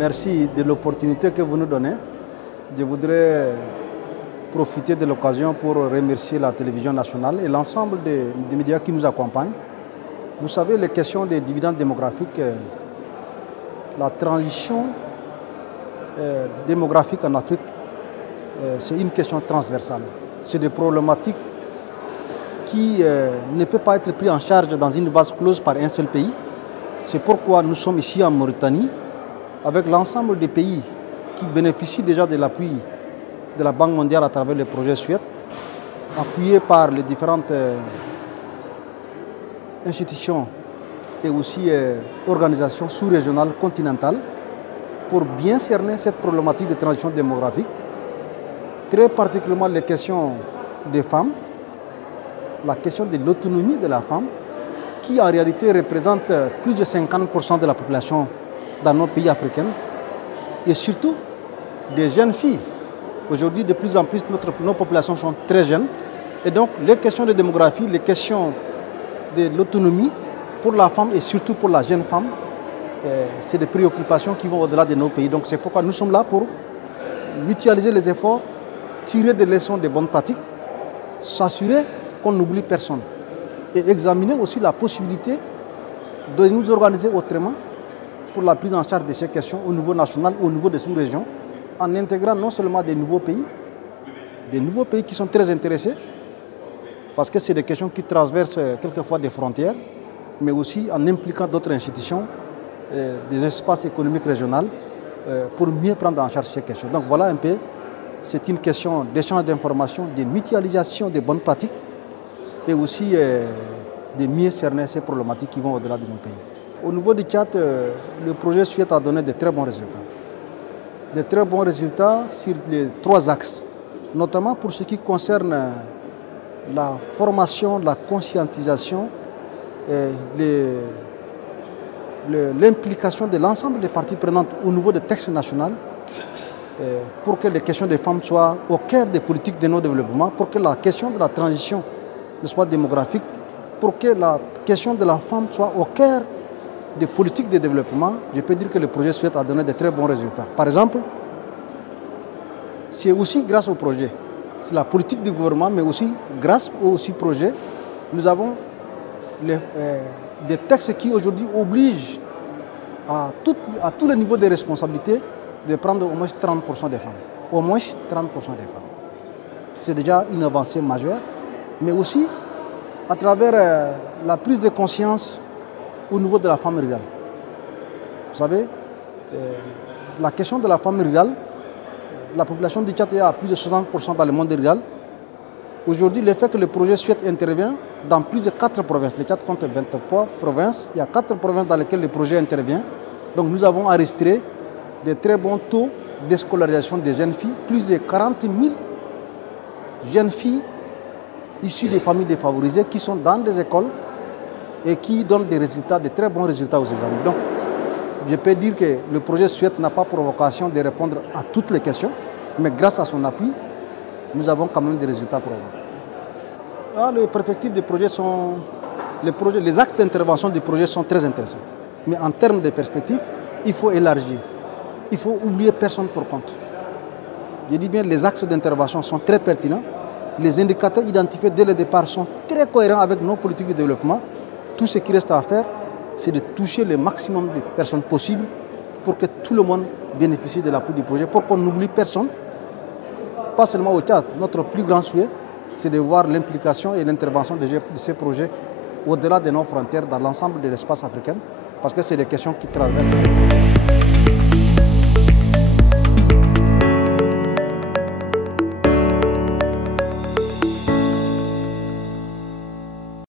Merci de l'opportunité que vous nous donnez. Je voudrais profiter de l'occasion pour remercier la télévision nationale et l'ensemble des médias qui nous accompagnent. Vous savez, les questions des dividendes démographiques, la transition démographique en Afrique, c'est une question transversale. C'est des problématiques qui ne peuvent pas être prises en charge dans une vase close par un seul pays. C'est pourquoi nous sommes ici en Mauritanie, avec l'ensemble des pays qui bénéficient déjà de l'appui de la Banque mondiale à travers le projet Suède, appuyés par les différentes institutions et aussi organisations sous-régionales, continentales, pour bien cerner cette problématique de transition démographique, très particulièrement les questions des femmes, la question de l'autonomie de la femme, qui en réalité représente plus de 50% de la population dans nos pays africains, et surtout des jeunes filles. Aujourd'hui, de plus en plus, nos populations sont très jeunes, et donc les questions de démographie, les questions de l'autonomie pour la femme et surtout pour la jeune femme, c'est des préoccupations qui vont au-delà de nos pays. Donc c'est pourquoi nous sommes là pour mutualiser les efforts, tirer des leçons des bonnes pratiques, s'assurer qu'on n'oublie personne et examiner aussi la possibilité de nous organiser autrement pour la prise en charge de ces questions au niveau national, au niveau des sous-régions, en intégrant non seulement des nouveaux pays qui sont très intéressés, parce que c'est des questions qui traversent quelquefois des frontières, mais aussi en impliquant d'autres institutions, des espaces économiques régionaux, pour mieux prendre en charge ces questions. Donc voilà un peu, c'est une question d'échange d'informations, de mutualisation des bonnes pratiques, et aussi de mieux cerner ces problématiques qui vont au-delà de nos pays. Au niveau du Tchad, le projet Suède a donné de très bons résultats. De très bons résultats sur les 3 axes, notamment pour ce qui concerne la formation, la conscientisation, l'implication de l'ensemble des parties prenantes au niveau des textes nationaux, pour que les questions des femmes soient au cœur des politiques de nos développements, pour que la question de la transition démographique, pour que la question de la femme soit au cœur des politiques de développement. Je peux dire que le projet Suède a donné de très bons résultats. Par exemple, c'est aussi grâce au projet, c'est la politique du gouvernement, mais aussi grâce au projet, nous avons des textes qui aujourd'hui obligent à tous les niveaux de responsabilité de prendre au moins 30% des femmes. Au moins 30% des femmes. C'est déjà une avancée majeure, mais aussi à travers la prise de conscience au niveau de la femme rurale. Vous savez, la question de la femme rurale, la population du Tchad est à plus de 60% dans le monde rural. Aujourd'hui, le fait que le projet Suède intervient dans plus de 4 provinces, le Tchad compte 23 provinces, il y a 4 provinces dans lesquelles le projet intervient. Donc nous avons enregistré de très bons taux de scolarisation des jeunes filles, plus de 40 000 jeunes filles issues des familles défavorisées qui sont dans des écoles et qui donnent des résultats, de très bons résultats aux examens. Donc, je peux dire que le projet Suède n'a pas pour vocation de répondre à toutes les questions, mais grâce à son appui, nous avons quand même des résultats probants. Les perspectives des projets sont... Les actes d'intervention du projet sont très intéressants. Mais en termes de perspectives, il faut élargir. Il faut oublier personne pour compte. Je dis bien, les axes d'intervention sont très pertinents. Les indicateurs identifiés dès le départ sont très cohérents avec nos politiques de développement. Tout ce qui reste à faire, c'est de toucher le maximum de personnes possibles pour que tout le monde bénéficie de l'appui du projet, pour qu'on n'oublie personne, pas seulement au Tchad. Notre plus grand souhait, c'est de voir l'implication et l'intervention de ces projets au-delà de nos frontières, dans l'ensemble de l'espace africain, parce que c'est des questions qui traversent.